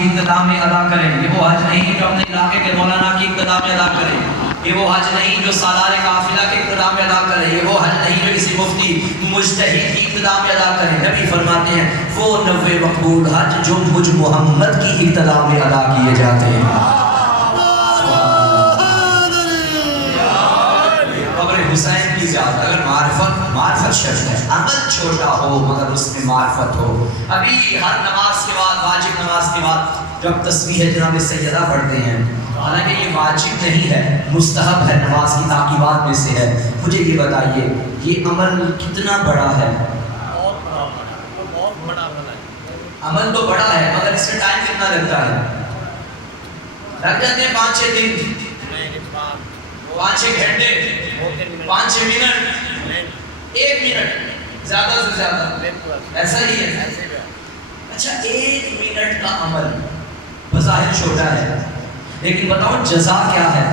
کی اقتدا میں ادا کریں، یہ وہ حج نہیں جو اپنے علاقے کے مولانا کی اقتدا میں ادا کرے، یہ وہ حج نہیں جو سالار قافلہ کی اقتدا میں ادا کرے، یہ وہ حج نہیں جو کسی مفتی مجتہد کی اقتدا میں ادا کرے۔ نبی فرماتے ہیں وہ 90 مقبول حج جو مجھ محمد کی اقتدا میں ادا کیے جاتے ہیں۔ حسین کی زیادت، اگر معرفت شرط ہے، عمل چھوٹا ہو مگر اس میں معرفت ہو۔ ابھی ہر نماز کے بعد، واجب نماز کے بعد جب تسبیح جناب سیدہ پڑھتے ہیں، حالانکہ یہ واجب نہیں ہے، مستحب ہے، نماز کی تعقیبات میں سے ہے، مجھے یہ بتائیے یہ عمل کتنا بڑا ہے؟ بہت بڑا عمل ہے۔ عمل تو بڑا ہے مگر اس میں ٹائم کتنا لگتا ہے؟ لگ جاتے ہیں 5-6 دن، 5-6 گھنٹے، 5-6 منٹ، 1 منٹ زیادہ سے زیادہ، ایسا ہی ہے۔ اچھا 1 منٹ کا عمل بظاہر چھوٹا ہے لیکن بتاؤ جزا کیا ہے؟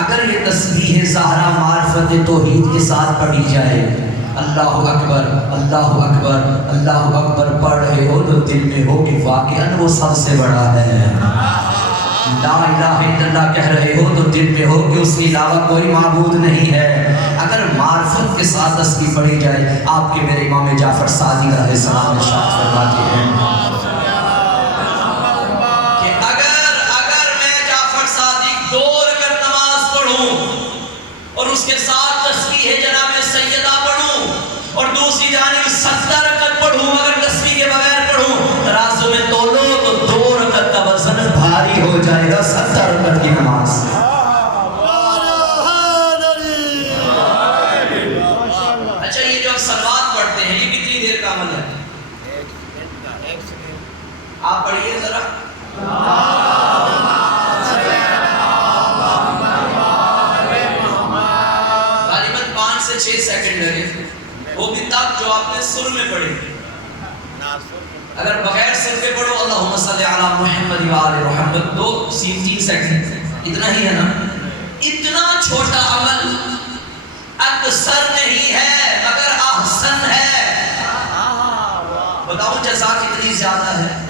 اگر یہ تسبیح زہرا معرفت توحید کے ساتھ پڑھی جائے، اللہ اکبر اللہ اکبر اللہ اکبر پڑھ رہے ہو تو دل میں ہو کہ واقعاً وہ سب سے بڑا ہے، لا الہ الا اللہ کہہ رہے ہو تو دل میں ہو کہ اس کے علاوہ کوئی معبود نہیں ہے۔ اگر معرفت کے ساتھ تسبیح پڑھی جائے، آپ کے میرے امام جعفر صادق علیہ السلام ارشاد فرماتے ہیں کہ اگر میں جعفر صادق 2 رکعت نماز پڑھوں اور اس کے ساتھ تسبیح جناب سیدہ پڑھوں اور دوسری جانب 70 رکعت پڑھوں مگر تسبیح کے بغیر پڑھوں، ترازو میں تولو تو 2 رکعت کا وزن بھاری ہو جائے گا 70 رکعت کی نماز۔ اچھا یہ جو صلوات پڑھتے ہیں یہ کتنی دیر کا عمل ہے؟ آپ پڑھیے ذرا۔ غالباً 5 سے 6 سیکنڈ لگے، وہ بھی تب جو آپ نے سر میں پڑھی۔ اگر بغیر سر کے پڑھو اللہم صلی علی محمد و آل محمد 2-3 سیکنڈ، اتنا ہی ہے نا۔ اتنا چھوٹا عمل اکثر نہیں ہے مگر احسن ہے، بتاؤ جزا کتنی زیادہ ہے۔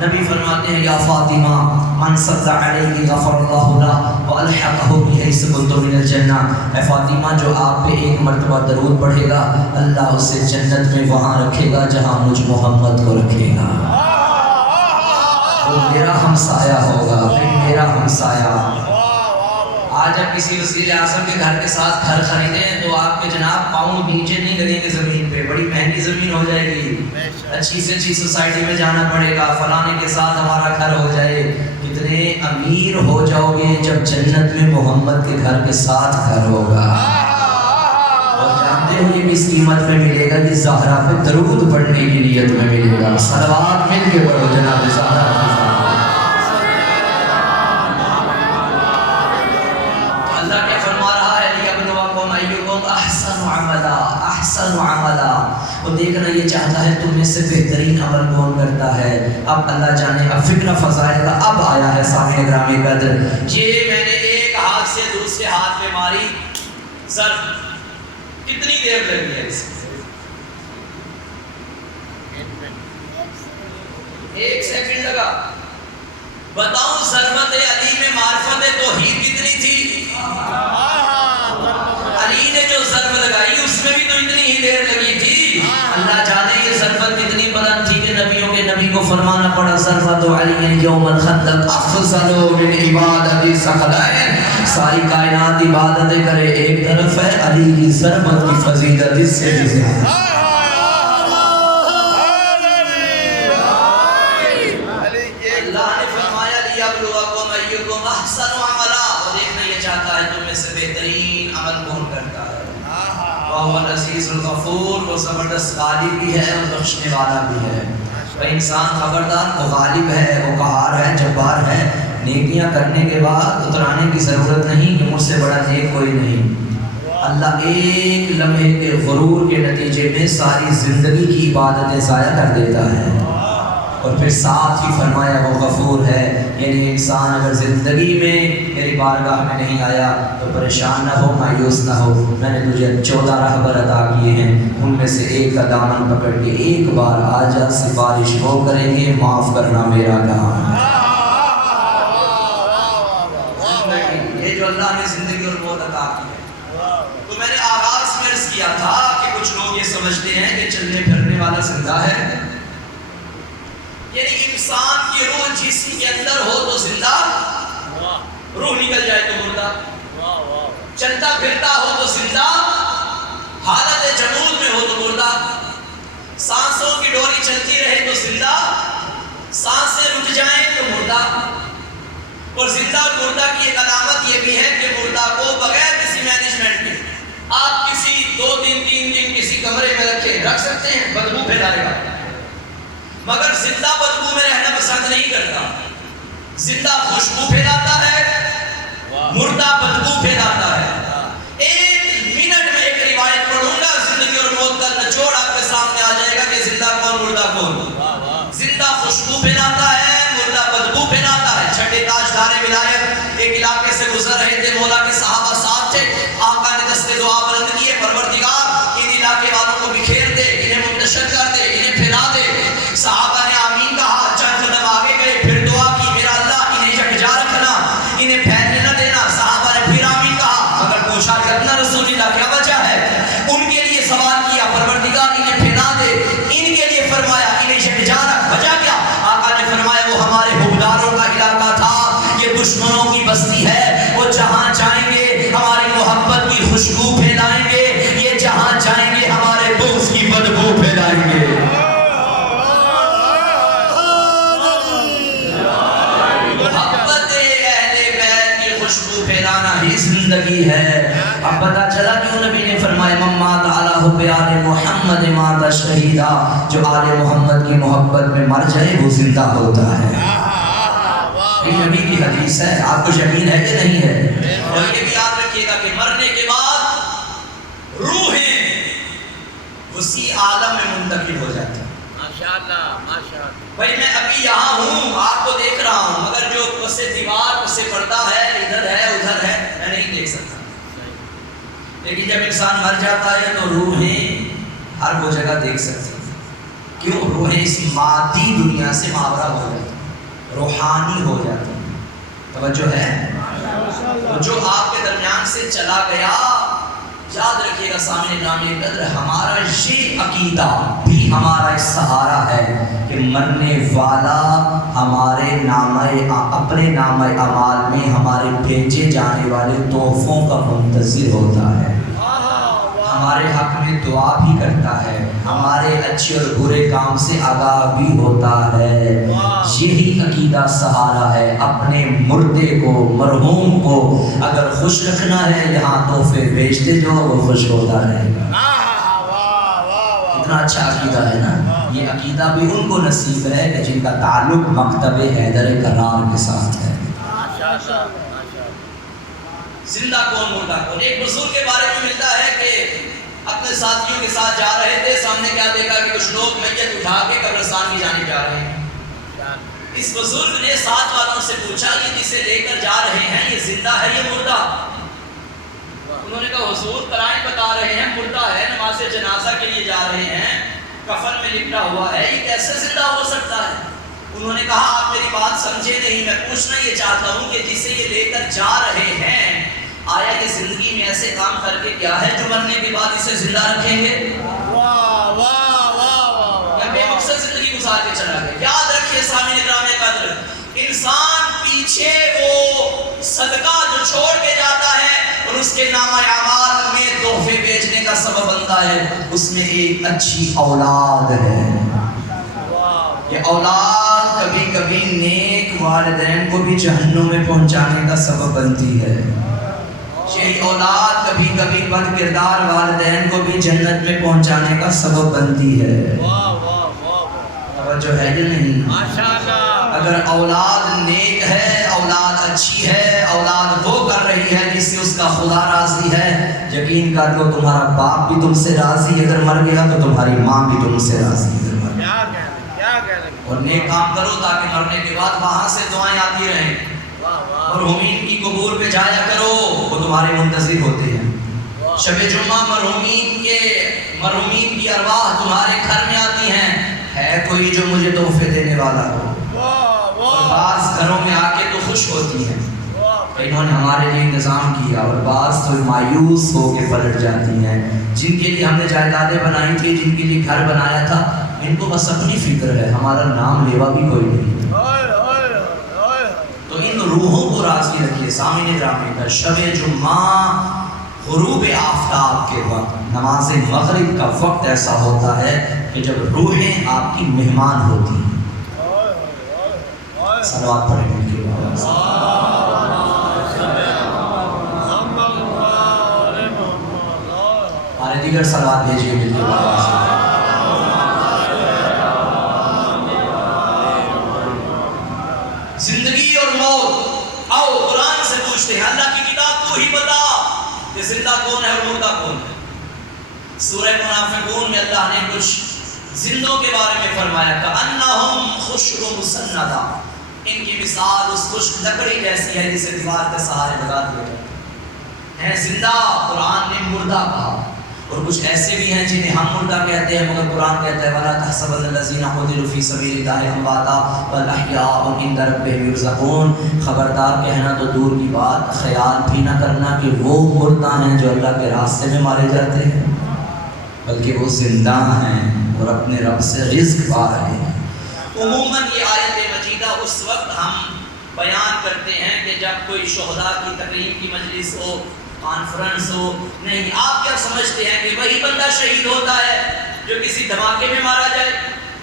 نبی فرماتے ہیں یا فاطمہ من صلی علیہ غفر اللہ لہ والحقہ بحیث کنت من الجنہ، اے فاطمہ جو آپ پہ 1 مرتبہ درود پڑھے گا اللہ اسے جنت میں وہاں رکھے گا جہاں مجھ محمد کو رکھے گا، وہ میرا ہمسایہ ہوگا، میرا ہمسایہ۔ آج آپ کسی وزیر اعظم کے گھر کے ساتھ گھر خریدیں ہیں تو آپ کے جناب پاؤں نیچے نہیں لگیں گے زمین پہ، بڑی مہنگی زمین ہو جائے گی، اچھی سے اچھی سوسائٹی میں جانا پڑے گا، فلانے کے ساتھ ہمارا گھر ہو جائے۔ کتنے امیر ہو جاؤ گے جب جنت میں محمد کے گھر کے ساتھ گھر ہوگا، اور جانتے ہو یہ کس قیمت میں ملے گا؟ کہ زہرا پہ درود پڑھنے کی نیت میں ملے گا۔ صلوات مل کے پڑھو جناب زہرا کی۔ احسن عملا، وہ دیکھنا یہ چاہتا ہے تم میں سے بہترین عمل کون کرتا ہے۔ اب اللہ جانے، اب فکر فضائل کا اب آیا ہے سامنے گرامی قدر۔ یہ میں نے ایک ہاتھ سے دوسرے ہاتھ میں ماری ضرب، کتنی دیر لگی ہے اس میں؟ 1 سیکنڈ لگا۔ بتاؤں ضربت علی میں معرفت توحید کتنی تھی؟ علی نے جو ضرب لگائی اس میں بھی تو اتنی ہی دیر لگی تھی۔ اللہ جانے یہ ضربت کتنی بلند تھی کہ نبیوں کے نبی کو فرمانا پڑا ضربت علی یوم الخندق افضل من عبادت ثقلین، ساری کائنات عبادتیں کرے ایک طرف ہے، علی کی ضربت کی فضیلت اس سے بھی زیادہ۔ اللہ نے فرمایا لیبلوکم ایکم احسن عملا، اور دیکھنا یہ چاہتا ہے تم میں سے بہترین عمل کون کرتا ہے۔ وہ العزیز الغفور، وہ زبردست غالب بھی ہے اور بخشنے والا بھی ہے۔ وہ انسان خبردار، وہ غالب ہے، وہ قہار ہے، جبار ہے۔ نیکیاں کرنے کے بعد اترانے کی ضرورت نہیں کہ مجھ سے بڑا نیک کوئی نہیں۔ اللہ ایک لمحے کے غرور کے نتیجے میں ساری زندگی کی عبادتیں ضائع کر دیتا ہے۔ اور پھر ساتھ ہی فرمایا وہ غفور ہے. یعنی انسان اگر زندگی میں میری بارگاہ میں نہیں آیا تو پریشان نہ ہو، مایوس نہ ہو. میں نے تجھے 14 رہبر عطا کیے ہیں، ان میں سے ایک کا دامن پکڑ کے ایک بار آجا، سفارش وہ کریں گے، معاف کرنا میرا کام ہے. یہ جو اللہ نے زندگی اور موت عطا کی ہے، تو میں نے آغاز میں عرض کیا تھا کہ کچھ لوگ یہ سمجھتے ہیں کہ چلنے پھرنے والا زندہ ہے، یعنی انسان کی روح جسم کے اندر ہو تو زندہ، روح نکل جائے تو مردہ، چلتا پھرتا ہو تو زندہ، حالت جمود میں ہو تو مردہ، سانسوں کی ڈوری چلتی رہے تو زندہ، سانسیں رک جائیں تو مردہ. اور زندہ اور مردہ کی ایک علامت یہ بھی ہے کہ مردہ کو بغیر کسی مینجمنٹ کے آپ کسی 2 دن 3 دن کسی کمرے میں رکھ سکتے ہیں، بدبو پھیلائے گا. مگر زندہ بدبو میں رہنا پسند نہیں کرتا. زندہ خوشبو پھیلاتا ہے، مردہ بدبو پھیلاتا ہے. 1 منٹ میں ایک روایت پڑھوں گا، زندگی اور موت کا نچوڑ آپ کے سامنے آ جائے گا کہ زندہ کون مردہ کون. زندہ خوشبو پھیلاتا ہے، مردہ بدبو پھیلاتا ہے. چھٹے تاجدار ولایت ایک علاقے سے گزر رہے تھے، مولا کے صحابہ ساتھ تھے. آقا نے دستے دعا بلند کیے، پروردگار ان علاقے والوں کو بکھیر دے، انہیں منتشر کر دے، انہیں پھیلا دے. صحابہ نے آمین کہا، چند قدم آگے گئے، پھر دعا کی، میرا اللہ انہیں یکجا رکھنا، انہیں پھیلنے نہ دینا. صحابہ نے پھر آمین کہا، مگر پوچھا کہ اپنا رسول اللہ کیا وجہ ہے؟ ان کے لیے سوال کیا، پروردگار انہیں پھیلا دے. ان کے لیے فرمایا انہیں یکجا رکھ، وجہ کیا؟ آقا نے فرمایا وہ ہمارے حکمرانوں کا علاقہ تھا، یہ دشمنوں کی بستی ہے. وہ جہاں جائیں گے ہماری محبت کی خوشبو پھیلائیں گے، یہ جہاں جائیں گے ہمارے بغض کی بدبو پھیلائیں گے. خوشبو پھیلانا ہی زندگی ہے. اب پتا چلا کیوں نبی نے فرمایا من مات علی حب آل محمد مات شہیدا، جو آل محمد کی محبت میں مر جائے وہ زندہ ہوتا ہے. یہ نبی کی حدیث ہے، آپ کو یقین ہے کہ نہیں ہے؟ اور یہ بھی یاد رکھیے گا کہ مرنے کے بعد روحیں اسی عالم میں منتقل ہو جاتی ہیں. ماشاءاللہ ماشاءاللہ. بھائی میں ابھی یہاں ہوں، آپ کو دیکھ رہا ہوں، مگر جو پس دیوار پس پردہ ہے، ادھر ہے ادھر ہے، میں نہیں دیکھ سکتا. لیکن جب انسان مر جاتا ہے تو روحیں ہر وہ جگہ دیکھ سکتی ہیں. کیوں؟ روحیں اس مادی دنیا سے ماورا ہو جاتی ہیں، روحانی ہو جاتی ہیں. توجہ ہے؟ تو جو آپ کے درمیان سے چلا گیا، یاد رکھیے گا سامنے نامی قدر، ہمارا یہ عقیدہ بھی ہمارا ایک سہارا ہے کہ مرنے والا ہمارے اپنے نامہ اعمال میں ہمارے بھیجے جانے والے تحفوں کا منتظر ہوتا ہے، ہمارے حق میں دعا بھی کرتا ہے، ہمارے اچھے اور برے کام سے آگاہ بھی ہوتا ہے. یہی عقیدہ سہارا ہے. اپنے مردے کو، مرحوم کو اگر خوش رکھنا ہے، یہاں تحفے بھیجتے جو وہ خوش ہوتا رہے گا. اتنا اچھا عقیدہ ہے نا. یہ عقیدہ بھی ان کو نصیب ہے کہ جن کا تعلق مکتب حیدر کرار کے ساتھ ہے. زندہ کون مردہ کون. ایک بزرگ کے بارے میں ملتا ہے کہ اپنے ساتھیوں کے ساتھ جا رہے تھے، سامنے کیا دیکھا کہ کچھ لوگ میت اٹھا کے قبرستان کی جانب جا رہے ہیں. اس بزرگ نے ساتھ والوں سے پوچھا یہ جسے لے کر جا رہے ہیں یہ زندہ ہے یہ مردہ؟ انہوں نے کہا حضور قرائن بتا رہے ہیں مردہ ہے، نماز جنازہ کے لیے جا رہے ہیں، کفن میں لپٹا ہوا ہے، یہ کیسے زندہ ہو سکتا ہے؟ انہوں نے کہا آپ میری بات سمجھے نہیں، میں پوچھنا یہ چاہتا ہوں کہ جسے یہ لے کر جا رہے ہیں آیا یہ زندگی میں ایسے کام کر کے کیا ہے جو مرنے کے بعد اسے زندہ رکھیں گے؟ یا بے مقصد زندگی گزار کے چلا گیا؟ یاد رکھیے سامنے گرامی قدر، انسان پیچھے وہ صدقہ جو چھوڑ کے جاتا ہے اور اس کے نامہ اعمال میں تحفے بیچنے کا سبب بنتا ہے، اس میں ایک اچھی اولاد ہے. یہ اولاد کبھی کبھی نیک والدین کو بھی جہنم میں پہنچانے کا سبب بنتی ہے. یہی اولاد کبھی کبھی بد کردار والدین کو بھی جنت میں پہنچانے کا سبب بنتی ہے. توجہ ہے یا نہیں؟ اگر اولاد نیک ہے، اولاد اچھی ہے، اولاد وہ کر رہی ہے جس سے اس کا خدا راضی ہے، یقین کر لو تمہارا باپ بھی تم سے راضی اگر مر گیا تو تمہاری ماں بھی تم سے راضی اگر مر گیا. اور نیک کام کرو تاکہ مرنے کے بعد وہاں سے دعائیں آتی رہیں. مرحومین کی قبور پہ جایا کرو، وہ تمہارے منتظر ہوتے ہیں. شب جمعہ مرحومین کی ارواح تمہارے گھر میں آتی ہیں. ہے کوئی جو مجھے تحفے دینے والا ہو؟ اور بعض گھروں میں آ کے تو خوش ہوتی ہیں، انہوں نے ہمارے لیے انتظام کیا، اور بعض تو مایوس ہو کے پلٹ جاتی ہیں. جن کے لیے ہم نے جائیدادیں بنائی تھی، جن کے لیے گھر بنایا تھا، ان کو بس اپنی فکر ہے، ہمارا نام لیوا بھی کوئی نہیں. تو ان روحوں کو راضی رکھیے. سامعین گرامی کا شب جمعہ غروب آفتاب کے وقت، نماز مغرب کا وقت ایسا ہوتا ہے کہ جب روحیں آپ کی مہمان ہوتی ہیں. صلوات پڑھیں ان کے بعد. ہمارے دیگر صلوات بھیجیے ان کے بعد. زندگی اور موت، آؤ قرآن سے پوچھتے ہیں. اللہ کی کتاب تو ہی بتا کہ زندہ کون ہے اور مردہ کون ہے. سورہ منافقون میں اللہ نے کچھ زندوں کے بارے میں فرمایا کأنہم خشب مسندہ، ان کی مثال اس خشک لکڑی جیسی ہے جسے دیوار کے سہارے لگا دیا جاتا ہے. زندہ قرآن نے مردہ کہا. اور کچھ ایسے بھی ہیں جنہیں ہم مردہ کہتے ہیں، مگر قرآن کہتا ہے وَلَا تَحْسَبَنَّ الَّذِينَ قُتِلُوا فِي سَبِيلِ اللَّهِ أَمْوَاتًا بَلْ أَحْيَاءٌ عِندَ رَبِّهِمْ يُرْزَقُونَ. خبردار کہنا تو دور کی بات، خیال بھی نہ کرنا کہ وہ مردہ ہیں جو اللہ کے راستے میں مارے جاتے ہیں، بلکہ وہ زندہ ہیں اور اپنے رب سے رزق پا رہے ہیں. عموماً یہ آیت مجیدہ اس وقت ہم بیان کرتے ہیں کہ جب کوئی شہداء کی تقریب کی مجلس ہو، کانفرنس ہو. نہیں، آپ کیا سمجھتے ہیں کہ وہی بندہ شہید ہوتا ہے جو کسی دھماکے میں مارا جائے،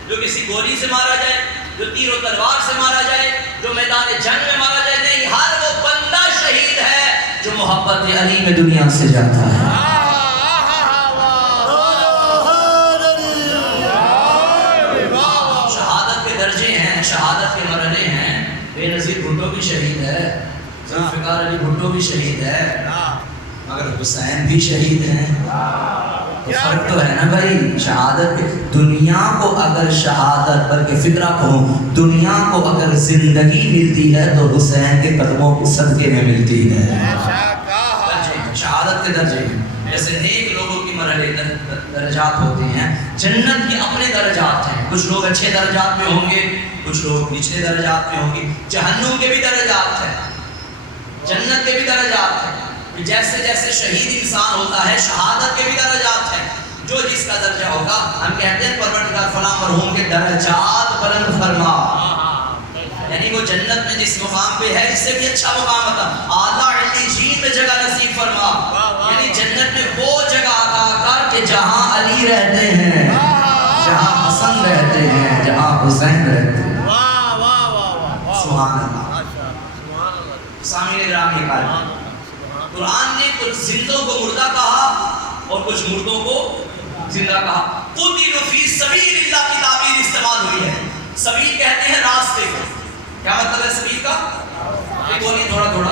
جو کسی گولی سے مارا جائے، جو تیر و تلوار سے مارا جائے، جو میدان جنگ میں مارا جائے؟ نہیں، ہر وہ بندہ شہید ہے جو محبت علی میں دنیا سے جاتا ہے. شہادت کے درجے ہیں، شہادت کے مرحلے ہیں. بے نظیر بھٹو بھی شہید ہے، ذوالفقار علی بھٹو بھی شہید ہے، مگر حسین بھی شہید ہیں. فرق تو ہے نا بھائی. شہادت دنیا کو اگر شہادت، بلکہ فکرہ کہوں، دنیا کو اگر زندگی ملتی ہے تو حسین کے قدموں کے صدقے میں ملتی ہے. شہادت کے درجے ہیں. جیسے نیک لوگوں کی مرحلے درجات ہوتے ہیں، جنت کے اپنے درجات ہیں. کچھ لوگ اچھے درجات میں ہوں گے، کچھ لوگ نچلے درجات میں ہوں گے. جہنم کے بھی درجات ہیں، جنت کے بھی درجات ہیں. جیسے جیسے شہید انسان ہوتا ہے، شہادت کے بھی درجات ہیں. جو جس کا درجہ ہوگا، ہم کہتے ہیں پروردگار فلاں مرحوم کے درجات بلند فرما. یعنی وہ جنت میں جس مقام پہ ہے، اس سے بھی اچھا مقام عطا، اعلیٰ علیین میں جگہ نصیب فرما. یعنی جنت میں وہ جگہ عطا کر کہ جہاں علی رہتے ہیں، جہاں حسن رہتے ہیں، جہاں حسین رہتے ہیں. سبحان اللہ. سامعین گرامی کا قرآن نے کچھ زندوں کو مردہ کہا اور کچھ مردوں کو زندہ کہا. قُتِلُوا فِي سَبِيلِ اللَّهِ کی تعبیر استعمال ہوئی ہے. سبیل کہتے ہیں راستے کو. کیا مطلب ہے سبیل کا؟ ایک بولیے تھوڑا تھوڑا.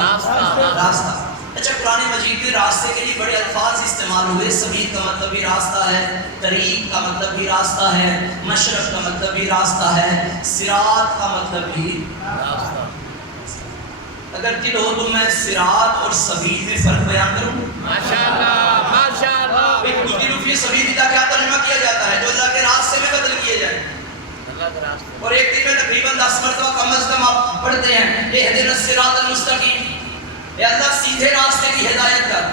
راستہ. اچھا، قرآن مجید میں راستے کے لیے بڑے الفاظ استعمال ہوئے. سبیل کا مطلب بھی راستہ ہے، طریق کا مطلب بھی راستہ ہے، مشرق کا مطلب بھی راستہ ہے، صراط کا مطلب بھی راستہ. اگر دل ہو تو میں صراط اور سبیل میں فرق بیان کروں. ماشاءاللہ ماشاءاللہ. قُتِلُوا فِي سَبِيلِ اللَّهِ کیا ترجمہ کیا جاتا ہے؟ جو اللہ کے راستے میں بدل کیے جائیں. اور ایک دن میں تقریباً 10 مرتبہ کم از کم آپ پڑھتے ہیں اهْدِنَا الصِّرَاطَ الْمُسْتَقِيمَ، اے اللہ سیدھے راستے کی ہدایت کر.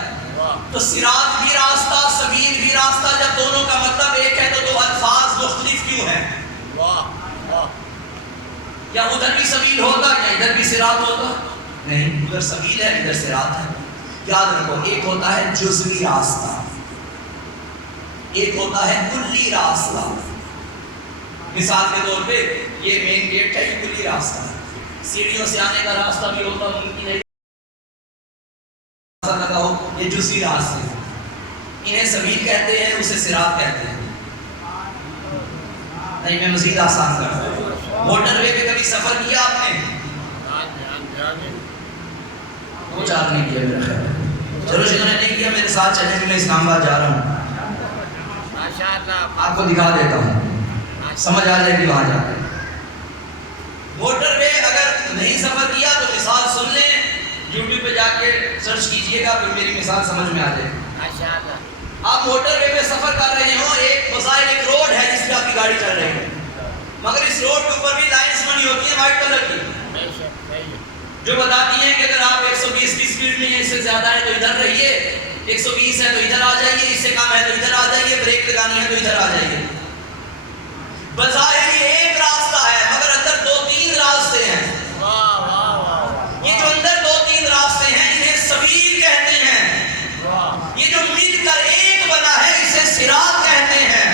تو صراط بھی راستہ، سبیل بھی راستہ. جب دونوں کا مطلب ایک ہے تو دو الفاظ مختلف کیوں ہیں؟ یا ادھر بھی سبیل ہوتا یا ادھر بھی صراط ہوتا؟ نہیں، ادھر سبیل ہے، ادھر صراط ہے. یاد رکھو، ایک ہوتا ہے جزوی راستہ، ایک ہوتا ہے کلی راستہ. مثال کے طور پہ یہ مین گیٹ ہے، یہ کلی راستہ ہے. سیڑھیوں سے آنے کا راستہ بھی ہوتا ممکن ہے لگا ہو، یہ جزوی راستے ہیں. انہیں سبیل کہتے ہیں، اسے صراط کہتے ہیں. نہیں، میں مزید آسان کرتا ہوں. موٹر وے پہ کبھی سفر کیا آپ نے؟ وہ چار نہیں کیا میرا خیال ہے. چلو جنہوں نے نہیں کیا میرے ساتھ چلیں گے. میں اسلام آباد جا رہا ہوں، آپ کو دکھا دیتا ہوں، سمجھ آ جائے گی وہاں جا کے. موٹر وے اگر نہیں سفر کیا تو مثال سن لیں، یوٹیوب پہ جا کے سرچ کیجئے گا، پھر میری مثال سمجھ میں آ جائے. آپ موٹر وے پہ سفر کر رہے ہو، ایک بظاہر ایک روڈ ہے جس پہ آپ کی گاڑی چل رہی ہے، مگر اس روڈ کے اوپر بھی لائنز بنی ہوتی ہیں وائٹ کلر کی، جو بتاتی ہیں کہ اگر آپ 120 کی سپیڈ میں اس سے زیادہ ہے تو ادھر رہیے، 120 ہے تو ادھر آ جائیے، اس سے کم ہے تو ادھر آ جائیے، بریک لگانی ہے تو ادھر آ جائیے. بظاہر یہ ایک راستہ ہے مگر اندر 2-3 راستے ہیں. یہ جو اندر 2-3 راستے ہیں انہیں سبیل کہتے ہیں. یہ جو مل کر ایک بنا ہے اسے صراط کہتے ہیں.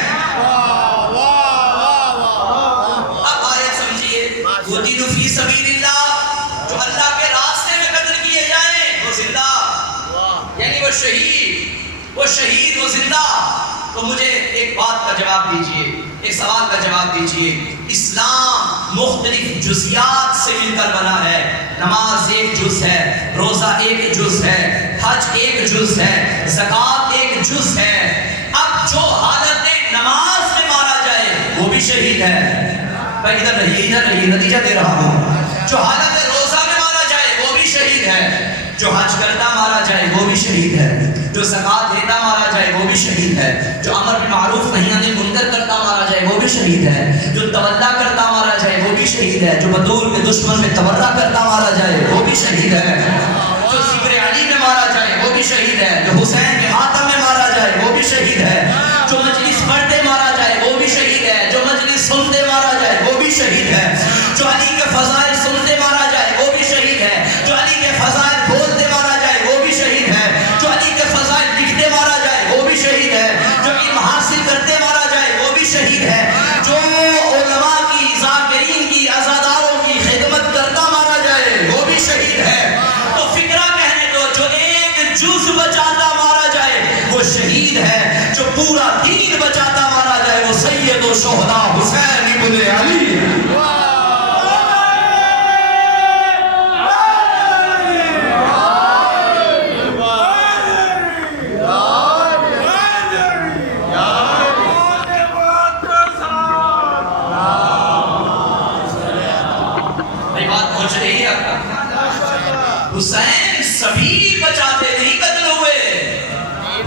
اب آیت سمجھیے، وَدِنُ فِي سَبِيلِ اللَّهِ، جو اللہ کے راستے میں قتل کیے جائیں وہ زندہ، یعنی وہ شہید وہ زندہ. تو مجھے ایک بات کا جواب دیجئے، ایک سوال کا جواب دیجئے. اسلام مختلف جزیات سے مل کر بنا ہے. نماز ایک جز ہے، روزہ ایک جز ہے، حج ایک جز ہے، زکوٰۃ ایک جز ہے. اب جو حالت نماز میں مارا جائے وہ بھی شہید ہے. بھائی ادھر رہیے نتیجہ دے رہا ہوں. جو حالت روزہ میں مارا جائے وہ بھی شہید ہے. جو حج کرتا مارا جائے وہ بھی شہید ہے. جو زکوٰۃ دیتا مارا جائے وہ بھی شہید ہے. جو امر بالمعروف نہی عن المنکر کرتا مارا جائے وہ بھی شہید ہے. جو تولا کرتا مارا جائے وہ بھی شہید ہے. جو بطول کے دشمن میں تبرہ کرتا مارا جائے وہ بھی شہید ہے. جو ذکر علی میں مارا جائے وہ بھی شہید ہے. جو حسین کے ماتم میں مارا جائے وہ بھی شہید ہے. جو مجلس پڑھتے مارا جائے وہ بھی شہید ہے. جو مجلس سنتے مارا جائے وہ بھی شہید ہے. جو علی کے فضائل سنتے مارا جائے وہ بھی شہید ہے. جو علی کے فضائل بولتے مارا جائے وہ بھی شہید ہے. جو علی کے فضائل لکھتے مارا جائے وہ بھی شہید ہے. جو علم حاصل کرتے مارا جائے وہ بھی شہید ہے. جو علماء کی، ذاکرین کی، عزاداروں کی خدمت کرتا مارا جائے وہ بھی شہید ہے. تو فکرہ کہنے دو، جو ایک جز بچاتا مارا جائے وہ شہید ہے. جو پورا دین بچاتا مارا جائے وہ سید و شہداء حسین ابن علی. حسین سبیل بچاتے نہیں قتل ہوئے،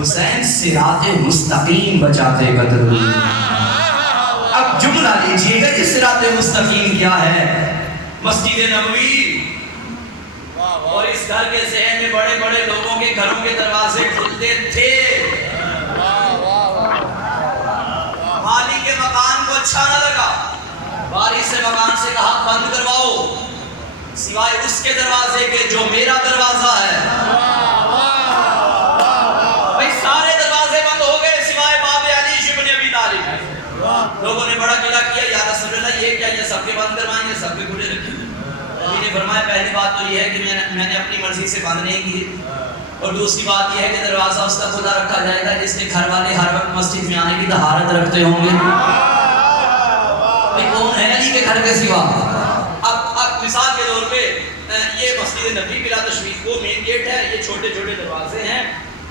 حسین صراط مستقیم بچاتے قتل ہوئے. اب جملہ لیجئے گا یہ صراط مستقیم کیا ہے؟ مسجد نبوی اور اس گھر کے ذہن میں بڑے بڑے لوگوں کے گھروں کے دروازے کھلتے تھے. مالی کے مکان کو اچھا نہ لگا، باری سے مکان سے کہا بند کرواؤ سوائے اس کے دروازے کے جو میرا دروازہ ہے. بھئی سارے دروازے بند ہو گئے سوائے باب علی ابن ابی طالب. لوگوں نے بڑا گلہ کیا، یا رسول اللہ یہ کیا، یہ سب کے بند کروائیں گے، سب کے کھلے رکھیں. نبی نے فرمایا پہلی بات تو یہ ہے کہ میں نے اپنی مرضی سے بند نہیں کی، اور دوسری بات یہ ہے کہ دروازہ اس کا کھلا رکھا جائے گا جس کے گھر والے ہر وقت مسجد میں آنے کی طہارت رکھتے ہوں گے. کون ہے علی کے گھر کے سوا؟ اب مثال کے طور پہ یہ مسجد نبی بلا تشریف وہ مین گیٹ ہے، یہ چھوٹے چھوٹے دروازے ہیں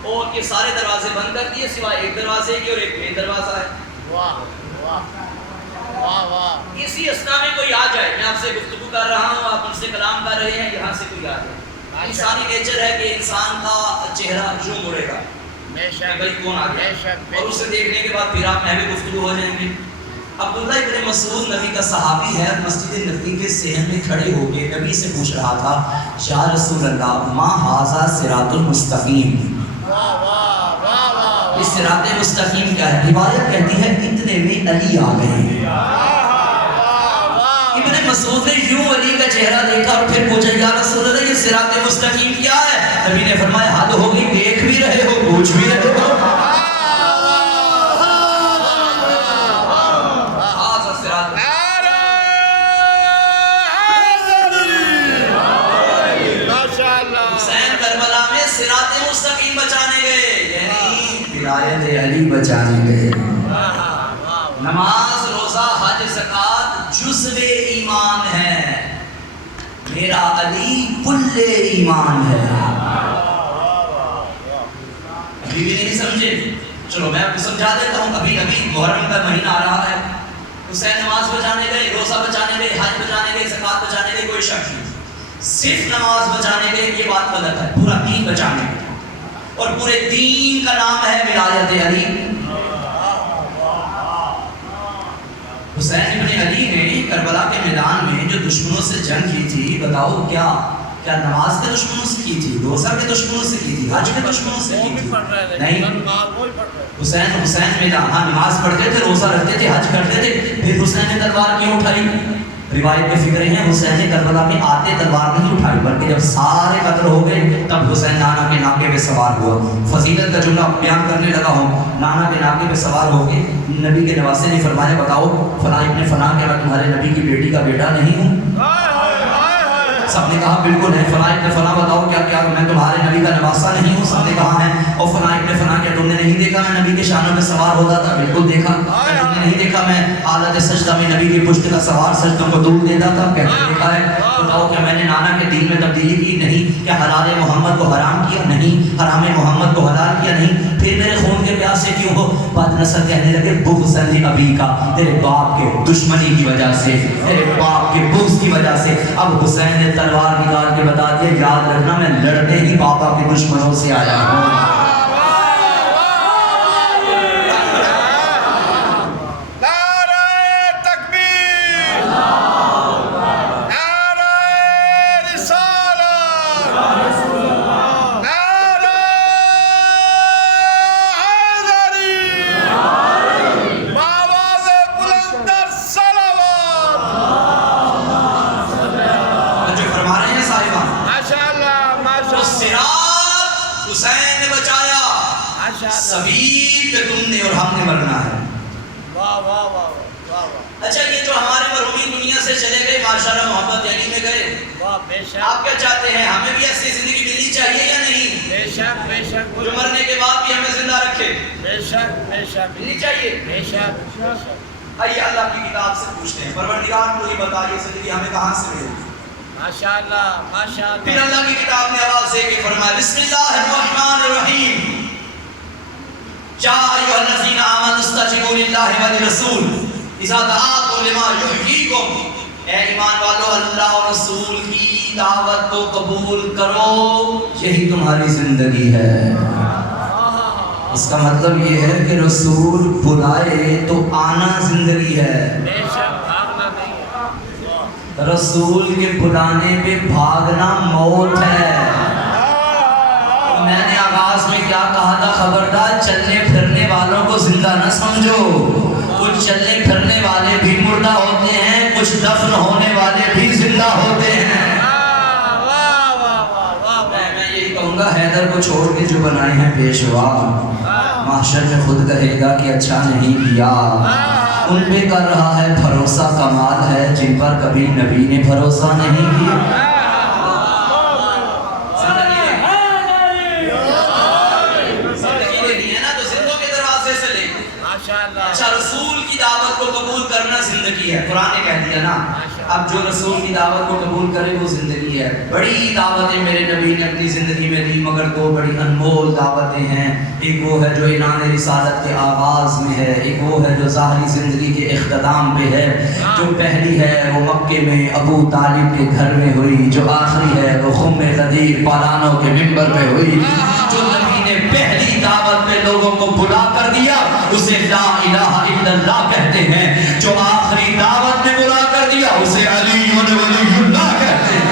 اور یہ سارے دروازے بند کر دیے سوائے ایک دروازے کی اور ایک مین دروازہ ہے. اسی اسنا میں کوئی آ جائے، میں آپ سے گفتگو کر رہا ہوں، آپ مجھ سے کلام کر رہے ہیں، یہاں سے کوئی آ جائے. انسانی نیچر ہے کہ انسان کا چہرہ یوں مڑے گا بھائی کون آ گیا، اور اسے دیکھنے کے بعد پھر آپ میں بھی گفتگو ہو جائیں گے. عبداللہ ابن مسعود نبی کا صحابی ہے، مسجد نبی کے صحن میں کھڑے ہو کے نبی سے پوچھ رہا تھا، یا رسول اللہ ما ھذا صراط المستقیم، اس صراط مستقیم کیا ہے؟ روایت کہتی ہے اتنے میں علی آ گئے. ابن مسعود نے یوں علی کا چہرہ دیکھا اور پھر پوچھا یا رسول اللہ یہ صراط مستقیم کیا ہے؟ نبی نے فرمایا حد ہو گئی، دیکھ بھی رہے ہو پوچھ بھی رہے ہو. علی بچانے گئے. نماز روزہ حج زکوٰۃ جزو ایمان ہے، میرا علی کل ایمان ہے. ابھی بھی نہیں سمجھے؟ چلو میں آپ کو سمجھا دیتا ہوں. ابھی محرم کا مہینہ آ رہا ہے، حسین نماز بچانے گئے، روزہ بچانے گئے، حج بچانے گئے، زکوٰۃ بات بچانے کے کوئی شک نہیں. صرف نماز بچانے کے یہ بات غلط ہے، پورا دین بچانے کے. اور پورے دین کا نام ہے ولایت علی. حسین ابن علی نے کربلا کے میدان میں جو دشمنوں سے جنگ کی تھی، بتاؤ کیا نماز کے دشمنوں سے کی تھی، روزہ کے دشمنوں سے کی تھی، حج کے دشمنوں سے کی تھی؟ نہیں. حسین میدان، ہاں نماز پڑھتے تھے، روزہ رکھتے تھے، حج کرتے تھے، پھر حسین نے تلوار کیوں اٹھائی؟ روایت میں فکرے ہیں حسین نے کربلا میں آتے تلوار نہیں اٹھائی، بلکہ جب سارے قتل ہو گئے تب حسین نانا کے ناکے پہ سوار ہوا. فضیلت کا جملہ بیان کرنے لگا ہوں. نانا کے ناکے پہ سوار ہو کے نبی کے نواسے نے فرمایا بتاؤ فلاں ابن فلاں کیا میں تمہارے نبی کی بیٹی کا بیٹا نہیں ہوں؟ سب نے کہا بالکل ہے. فلاں ابن فلاں بتاؤ کیا میں تمہارے نبی کا نواسہ نہیں ہوں؟ سب نے کہا ہے. اور فلاں ابن فلاں کیا تم نے نہیں دیکھا میں نبی کے شانوں میں سوار ہوتا تھا؟ بالکل دیکھا. تم نے نہیں دیکھا میں حالت سجدہ میں نبی کی پشت کا سوار سجدوں کو دودھ دیتا تھا؟ کہتے دیکھا ہے. بتاؤ کیا میں نے نانا کے دین میں تبدیلی کی؟ نہیں. کیا حلال محمد کو حرام کیا؟ نہیں. حرام محمد کو حلال کیا؟ نہیں. پھر میرے خون کے پیاسے کیوں ہو؟ بد نصر کہنے لگے بغض ابی کا، تیرے باپ کے دشمنی کی وجہ سے، تیرے باپ کے بغض کی وجہ سے. اب حسین نے تلوار نکال کے بتا دیا یاد رکھنا میں لڑنے ہی پاپا کے دشمنوں سے آیا ہوں. سبیل پہ تم نے اور ہم نے مرنا ہے. اچھا یہ جو ہمارے مرحومین دنیا سے چلے گئے ماشاءاللہ محبت علی میں گئے، آپ کیا چاہتے ہیں ہمیں بھی ایسی زندگی ملنی چاہیے یا نہیں؟ بے شک بے شک. جو مرنے کے بعد بھی ہمیں زندہ رکھے، بے شک بے شک ملنی چاہیے. بے شک. آئیے اللہ کی کتاب سے پوچھتے ہیں پروردگار کو ہی بتائیے زندگی ہمیں کہاں سے ملے؟ ماشاءاللہ ماشاءاللہ. پھر اللہ کی کتاب نے آواز دے کے فرمایا بسم اللہ الرحمن الرحیم یا ایھا الذین آمنوا استجیبوا للہ وللرسول اذا دعاکم لما یحییکم. اے ایمان والو اللہ اور رسول کی دعوت کو قبول کرو، یہی تمہاری زندگی ہے. اس کا مطلب یہ ہے کہ رسول بلائے تو آنا زندگی ہے، بے شک بھاگنا نہیں. رسول کے بلانے پہ بھاگنا موت ہے. میں نے آغاز میں کیا کہا تھا؟ خبردار چلنے پھرنے والوں کو زندہ نہ سمجھو. کچھ چلنے پھرنے والے بھی مردہ ہوتے ہیں، کچھ دفن ہونے والے بھی زندہ ہوتے ہیں. میں یہی کہوں گا حیدر کو چھوڑ کے جو بنائے ہیں پیشوا، محشر میں خود کہے گا کہ اچھا نہیں کیا. ان پہ کر رہا ہے بھروسہ کمال ہے جن پر کبھی نبی نے بھروسہ نہیں کیا. اچھا رسول کی دعوت کو قبول کرنا زندگی ہے، قرآن نے کہہ دیا نا. اب جو رسول کی دعوت کو قبول کرے وہ زندگی ہے. بڑی دعوتیں میرے نبی نے اپنی زندگی میں دی، مگر دو بڑی انمول دعوتیں ہیں. ایک وہ ہے جو اعلان رسالت کے آغاز میں ہے، ایک وہ ہے جو ظاہری زندگی کے اختتام پہ ہے. جو پہلی ہے وہ مکے میں ابو طالب کے گھر میں ہوئی، جو آخری ہے وہ خم غدیر پالانوں کے منبر پہ ہوئی. جو نبی نے پہلی دعوت پہ لوگوں کو بلا کر دیا اسے لا الہ الا اللہ کہتے ہیں. جو آخری دعوت میں بلا کر دیا اسے علی ولی اللہ کہتے ہیں.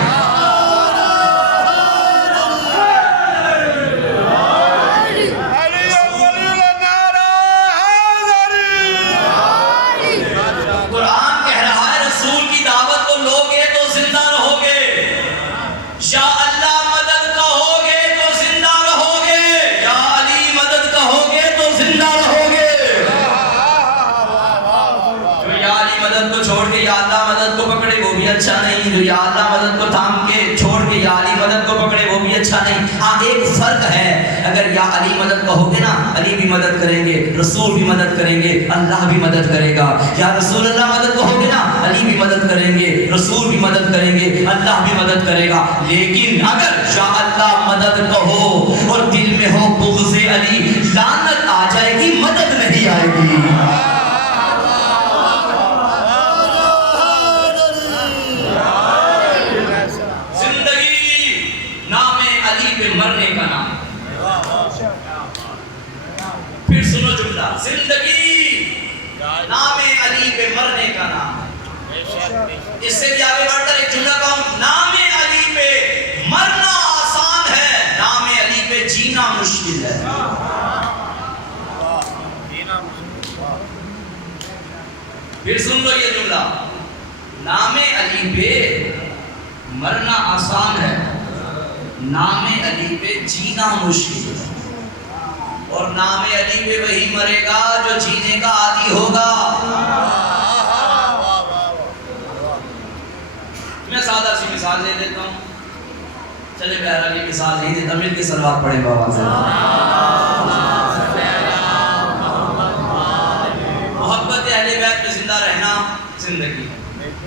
قرآن کہہ رہا ہے رسول کی دعوت کو لوگے تو زندہ رہو گے. یا اللہ مدد کہو گے تو زندہ رہو گے، یا علی مدد کہو گے تو زندہ رہو گے. جو یا علی مدد کو چھوڑ کے یا اللہ مدد کو پکڑے وہ بھی اچھا نہیں، جو یا اللہ مدد کو تھام کے چھوڑ کے یا علی مدد کو پکڑے وہ بھی اچھا نہیں. ہاں ایک فرق ہے، اگر یا علی مدد کہو گے نا علی بھی مدد کریں گے، رسول بھی مدد کریں گے، اللہ بھی مدد کرے گا. یا رسول اللہ مدد کہو گے نا علی بھی مدد کریں گے، رسول بھی مدد کریں گے، اللہ بھی مدد کرے گا. لیکن اگر یا اللہ مدد کہو اور دل میں ہو بغض علی، لعنت آ جائے گی، مدد نہیں آئے گی. زندگی نام علی پہ مرنے کا نام ہے. بے شک بے شک اس سے بھی آگے بڑھ کر ایک جملہ کہوں, نام علی پہ مرنا آسان ہے, نام علی پہ جینا مشکل ہے. جینا مشکل. پھر سن لو یہ جملہ, نام علی پہ مرنا آسان ہے, نام علی پہ جینا مشکل ہے. اور نام علی پہ وہی مرے گا جو جینے کا عادی ہوگا. میں سادہ سی مثال دے دیتا ہوں, چلے بہرحال یہ مثال نہیں دیتا, مل کے صلوات پڑھیں بابا سے. محبت اہل بیت میں زندہ رہنا زندگی ہے.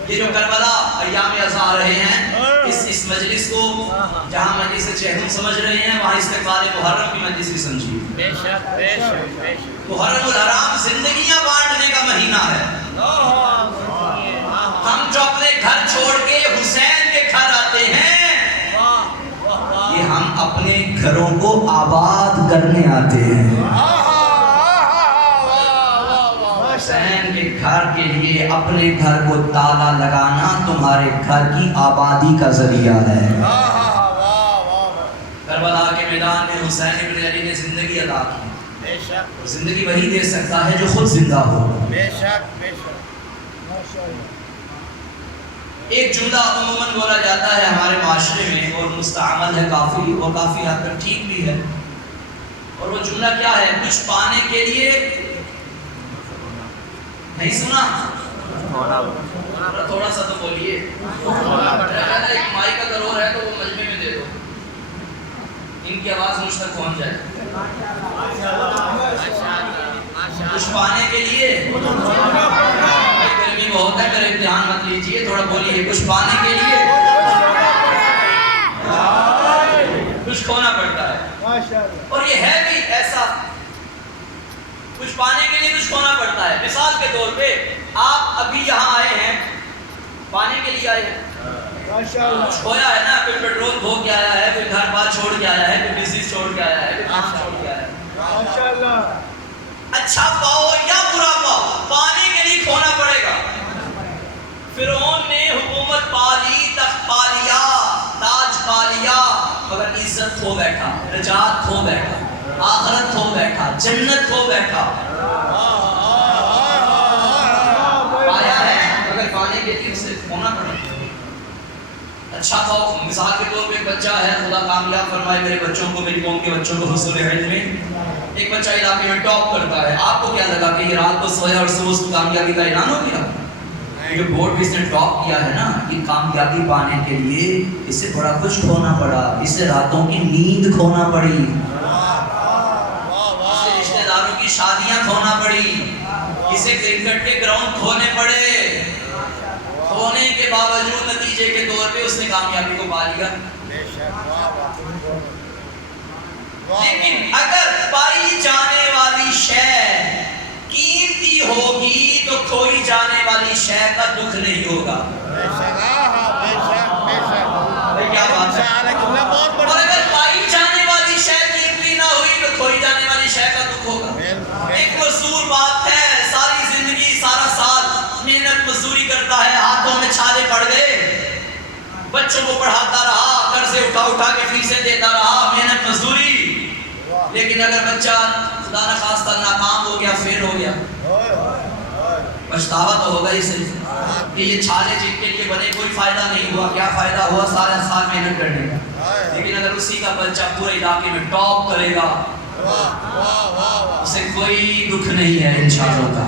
یہ جو کربلا ایام ازاں آ رہے ہیں, اس مجلس کو جہاں مجلس چہرم سمجھ رہے ہیں وہاں استقبال محرم کی مجلس بھی سمجھیے. بے شک بے شک بے شک. محرم الحرام زندگیاں بانٹنے کا مہینہ ہے. ہم جو اپنے گھر چھوڑ کے حسین کے گھر آتے ہیں, یہ ہم اپنے گھروں کو آباد کرنے آتے ہیں. حسین کے گھر کے لیے اپنے گھر کو تالا لگانا تمہارے گھر کی آبادی کا ذریعہ ہے. کربلا کے میدان میں حسین ابن علی نے زندگی عطا کی. بے شک زندگی وہی دے سکتا ہے جو خود زندہ ہو. بے شک بے شک. ایک جملہ عموماً بولا جاتا ہے ہمارے معاشرے میں اور مستعمل ہے کافی, اور کافی حد تک ٹھیک بھی ہے. اور وہ جملہ کیا ہے, کچھ پانے کے لیے, نہیں سنا تھوڑا سا تو بولیے. ایک مائی کا ضرور ہے تو وہ مجمع میں دے دو, ان کی آواز مجھ تک پہنچ جائے. کچھ پانے کے لیے, گرمی بہت ہے, میرا امتحان مت لیجیے, تھوڑا بولیے. کچھ پانے کے لیے کچھ کھونا پڑتا ہے. اور یہ ہے بھی ایسا, کچھ پانے کے لیے کچھ کھونا پڑتا ہے. مثال کے طور پہ آپ ابھی یہاں آئے ہیں, پانے کے لیے آئے ہیں, کچھ کھویا ہے نا, کوئی پیٹرول کھو کے آیا ہے, کوئی گھر بار چھوڑ کے آیا ہے, کوئی بزنس چھوڑ کے آیا ہے, کوئی کام چھوڑ کے آیا ہے. اچھا پاؤ یا برا پاؤ, پانے کے لیے کھونا پڑے گا. فرعون نے حکومت پا لی, تخت پا لیا, تاج پا لیا, مگر عزت کھو بیٹھا, نجات کھو بیٹھا, آخرت کھو بیٹھا, جنت کھو بیٹھا. پایا ہے مگر پانے کے لیے اسے کھونا پڑے. اچھا پاؤ, مثال کے طور پہ ایک بچہ ہے, خدا کامیاب فرمائے میرے بچوں کو, میری قوم کے بچوں کو حصول علم میں. ایک بچہ علاقے میں ٹاپ کرتا ہے, آپ کو کیا لگا کہ یہ رات کو سویا اور صبح اس کو کامیابی کا اعلان ہو گیا؟ یہ بورڈ بھی اس نے ٹاپ کیا ہے نا, یہ کامیابی پانے کے لیے اسے بڑا کچھ کھونا پڑا, اسے راتوں کی نیند کھونا پڑی, اسے رشتہ داروں کی شادیاں کھونا پڑی, اسے کرکٹ کے گراؤنڈ کھونے پڑے. کھونے کے باوجود نتیجے کے طور پہ اس نے کامیابی کو پا لیا. لیکن اگر پائی جانے والی شے قیمتی ہوگی تو کھوئی جانے والی شے کا دکھ نہیں ہوگا. کیا بات ہے. اور اگر پائی جانے والی شے قیمتی نہ ہوئی تو کھوئی جانے والی شے کا دکھ ہوگا. ایک مزدور بات ہے, ساری زندگی سارا سال محنت مزدوری کرتا ہے, ہاتھوں میں چھالے پڑ گئے, بچوں کو پڑھاتا رہا, قرضے اٹھا اٹھا کے فیسیں دیتا رہا, محنت مزدوری. لیکن اگر بچہ خدا نہ خواستہ ناکام ہو گیا, فیل ہو گیا, پچھتاوا تو ہوگا ہی صرف کہ یہ چھالے جن کے لیے بنے کوئی فائدہ نہیں ہوا. کیا فائدہ ہوا سارا سال محنت کرنے کا. لیکن اگر اسی کا بچہ پورے علاقے میں ٹاپ کرے گا, اسے کوئی دکھ نہیں ہے ان چھالوں کا,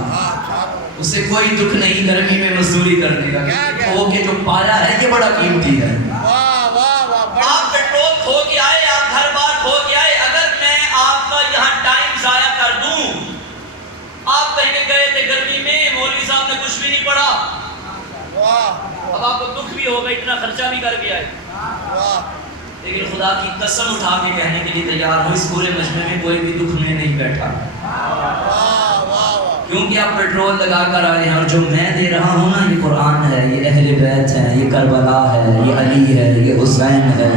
اسے کوئی دکھ نہیں گرمی میں مزدوری کرنے کا. کھو کے جو پایا ہے یہ بڑا قیمتی ہے. آپ پیٹرول کھو کے آئے, آپ گھر بار کھو کے آئے, اگر میں آپ کا یہاں ٹائم ضائع کر دوں, آپ کہیں گئے تھے گرمی میں, مولوی صاحب نے کچھ بھی نہیں پڑھا, اب آپ کو دکھ بھی ہوگا, اتنا خرچہ بھی کر کے آئے. لیکن خدا کی قسم اٹھا کے کہنے کے لیے تیار ہو, اس پورے مجمع میں کوئی بھی دکھ میں نہیں بیٹھا, کیونکہ آپ پیٹرول لگا کر آئے ہیں. اور جو میں دے رہا ہوں نا, یہ قرآن ہے, یہ اہل بیت ہے, یہ کربلا ہے, یہ علی ہے, یہ حسین ہے.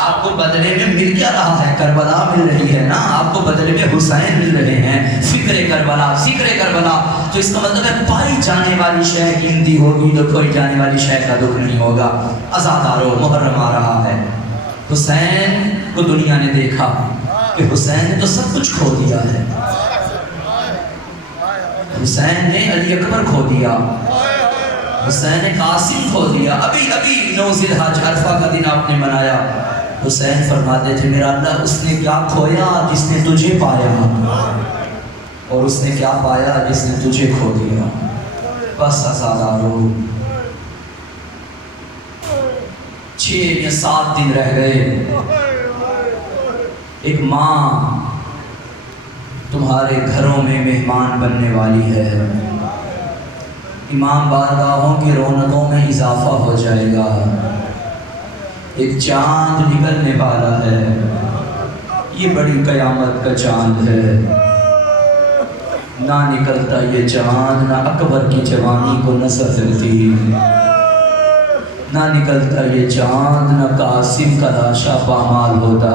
آپ کو کو بدلے میں مل کیا رہا ہے؟ کربلا مل رہی ہے نا آپ کو، بدلے میں حسین مل رہے ہیں، فکر کربلا، ذکر کربلا۔ تو اس کا مطلب ہے پائی جانے والی شے قیمتی ہوگی تو کھوئی جانے والی شے کا دکھ نہیں ہوگا۔ عزادارو، محرم آ رہا ہے، حسین کو دنیا نے دیکھا کہ حسین نے تو سب کچھ کھو دیا ہے، حسین نے علی اکبر کھو دیا، حسین نے قاسم کھو دیا، ابھی 9 ذی الحج عرفہ کا دن آپ نے منایا۔ حسین فرماتے تھے میرا اللہ اس نے کیا کھویا جس نے تجھے پایا، اور اس نے کیا پایا جس نے تجھے کھو دیا۔ بس عزادارو 6 یا 7 دن رہ گئے، ایک ماں تمہارے گھروں میں مہمان بننے والی ہے، امام بارگاہوں کی رونقوں میں اضافہ ہو جائے گا، ایک چاند نکلنے والا ہے، یہ بڑی قیامت کا چاند ہے، نہ نکلتا یہ چاند نہ اکبر کی جوانی کو نظر دیتی، نہ نکلتا یہ چاند نہ قاسم کا لاشا پامال ہوتا،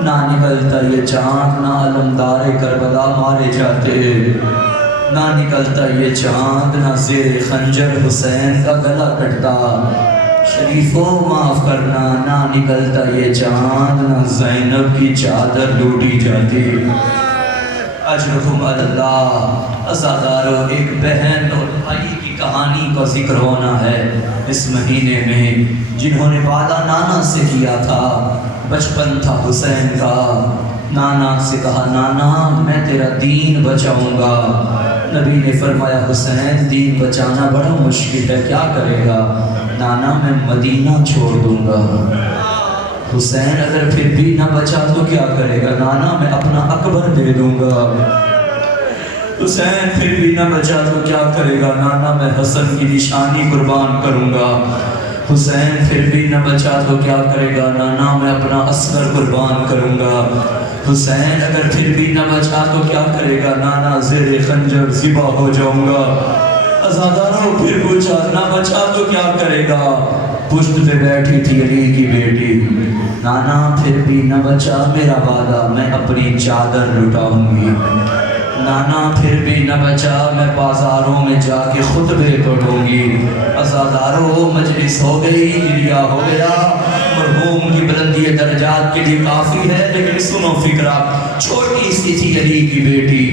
نہ نکلتا یہ چاند نہ علمدار کربلا مارے جاتے، نہ نکلتا یہ چاند نہ زیر خنجر حسین کا گلا کٹتا، شریفوں معاف کرنا، نہ نکلتا یہ چاند نہ زینب کی چادر لوٹی جاتی۔ اجرکم اللہ۔ عزادارو، ایک بہن اور بھائی کی کہانی کا ذکر ہونا ہے اس مہینے میں، جنہوں نے وعدہ نانا سے کیا تھا، بچپن تھا حسین کا، نانا سے کہا نانا میں تیرا دین بچاؤں گا، نبی نے فرمایا حسین دین بچانا بڑا مشکل ہے، کیا کرے گا؟ نانا میں مدینہ چھوڑ دوں گا۔ حسین اگر پھر بھی نہ بچا تو کیا کرے گا؟ نانا میں اپنا اکبر دے دوں گا۔ حسین پھر بھی نہ بچا تو کیا کرے گا؟ نانا میں حسن کی نشانی قربان کروں گا۔ حسین پھر بھی نہ بچا تو کیا کرے گا؟ نانا میں اپنا اصغر قربان کروں گا۔ حسین اگر پھر بھی نہ بچا تو کیا کرے گا؟ نانا زیر خنجر ذبح ہو جاؤں گا۔ عزاداروں پھر پوچھا نہ بچا تو کیا کرے گا؟ پشت پہ بیٹھی تھی علی کی بیٹی، نانا پھر بھی نہ بچا میرا وعدہ میں اپنی چادر لٹاؤں گی، نانا پھر بھی نہ بچا میں بازاروں میں جا کے خطبے توڑوں گی۔ عزاداروں مجلس ہو گئی، گریا ہو گیا، مرحوم کی بلندی درجات کے لیے کافی ہے، لیکن سنو فکرہ، چھوٹی سی تھی علی کی بیٹی،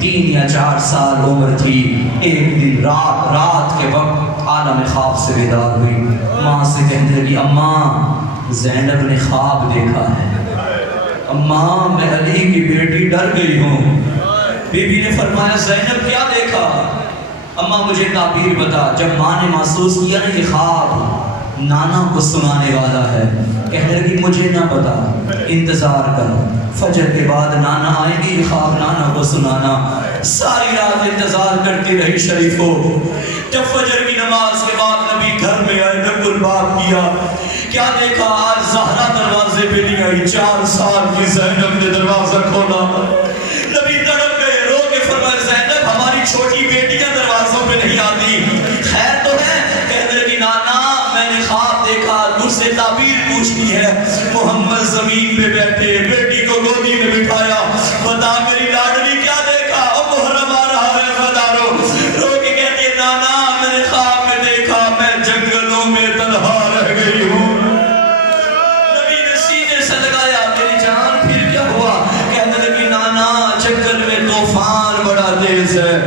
3 یا 4 سال عمر تھی، ایک دن رات کے وقت عالم خواب سے بیدار ہوئی، ماں سے کہنے لگی اماں زینب نے خواب دیکھا ہے، اماں میں علی کی بیٹی ڈر گئی ہوں۔ بی بی نے فرمایا زینب کیا دیکھا؟ اماں مجھے تعبیر بتا۔ جب ماں نے محسوس کیا نا یہ خواب نانا کو سنانے والا ہے، کہنے لگی مجھے نہ پتا، انتظار کرو، فجر کے بعد نانا آئیں گی، یہ خواب نانا کو سنانا۔ ساری رات انتظار کرتی رہی شریفوں۔ جب فجر کی نماز کے بعد نبی گھر میں آئے، بالکل بات کیا، کیا دیکھا؟ آج زہرا دروازے پہ نہیں آئی، 4 سال کی زینب نے دروازہ کھولا۔ نبی تڑپ گئے، رو کے فرمایا زینب ہماری چھوٹی بیٹیاں دروازوں پہ نہیں آتی، خیر تو ہے؟ کہنے لگی نانا میں نے خواب دیکھا، تجھ سے تعبیر پوچھنی ہے۔ محمد زمین پہ بیٹھے، بیٹی کو گودی میں بٹھایا، بتا میری لاڈلی کیا دیکھا؟ اب محرم آ رہا ہے عزادارو، رو کے کہتی ہے نانا میں نے خواب میں دیکھا میں جنگلوں میں تنہا رہ گئی ہوں۔ نبی نے سینے سے لگایا میری جان پھر کیا ہوا؟ کہنے لگی نانا جنگل میں طوفان بڑا تیز ہے،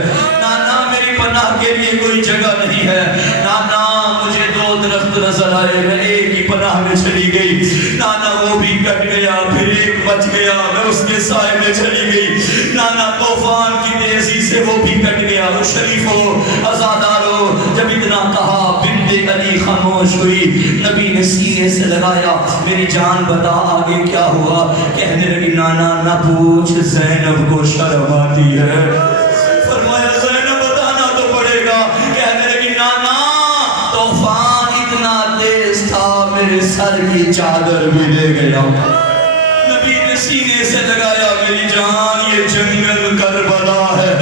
نانا میری پناہ کے لیے کوئی جگہ نہیں ہے، نانا مجھے 2 درخت نظر آئے، میں ایک ہی پناہ میں چلی گئی، نانا وہ بھی کٹ گیا، پھر ایک بچ گیا، میں اس کے سائے میں چلی گئی، نانا طوفان کی تیزی سے وہ بھی کٹ گیا۔ شریفوں عزاداروں جب اتنا کہا بنت علی خاموش ہوئی، نبی نے سینے سے لگایا میری جان بتا آگے کیا ہوا؟ کہنے لگی نانا نہ پوچھ زینب کو شرم آتی ہے۔ فرمایا زینب بتانا تو پڑے گا۔ کہنے لگی نانا طوفان اتنا تیز تھا میرے سر کی چادر بھی لے گیا۔ نبی نے سینے سے لگایا میری جان یہ جنگل کربلا ہے،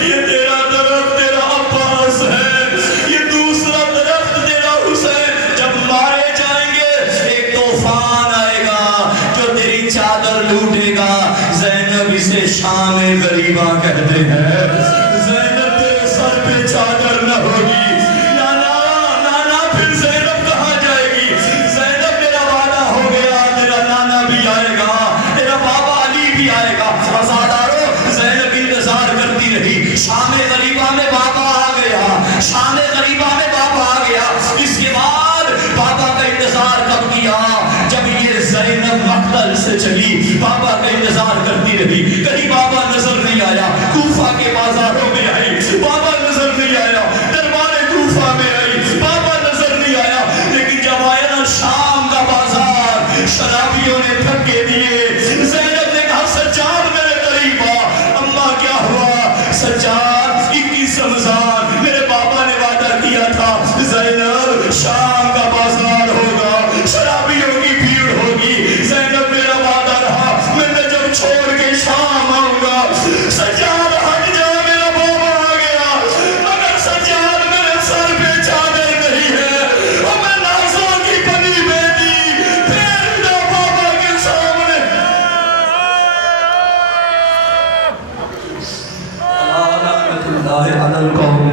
یہ تیرا درخت تیرا عباس ہے، یہ دوسرا درخت تیرا حسین، جب مارے جائیں گے ایک طوفان شام غریبہ کہتے ہیں زینب تیرے سر پہ چادر نہ ہوگی. نانا نانا پھر زینب کہاں جائے گی؟ زینب میرا وعدہ ہو گیا تیرا نانا بھی آئے گا تیرا بابا علی بھی آئے گا. عزادارو زینب انتظار کرتی رہی. شام غریبہ میں بابا آ گیا. شام غریبہ میں بابا آ گیا. اس کے بعد بابا کا انتظار کب کیا؟ جب یہ زینب مقتل سے چلی بابا کا انتظار کرتی رہی. کہیں بابا نظر نہیں آیا. کوفہ کے بازاروں میں آئی بابا نظر نہیں آیا. دربار کوفہ میں آئی بابا نظر نہیں آیا. لیکن جب آیا نا شام کا بازار شرابیوں نے دھکے دیے. زینب نے کہا سجاد میرے قریب آ. اماں کیا ہوا؟ سجاد 21 رمضان میرے بابا نے وعدہ کیا تھا زینب شام کا بازار ہوگا شرابیوں کی بھیڑ ہوگی. زینب میرا وعدہ رہا میں نجف چھوڑ کے شام آؤں گا. سجاد ہٹ جا میرا بابا آ گیا. مگر سجاد میرے سر پہ چادر نہیں ہے اور میں نازوں کی بنی بیٹی پھر جا بابا کے سامنے. رحمت اللہ علی القوم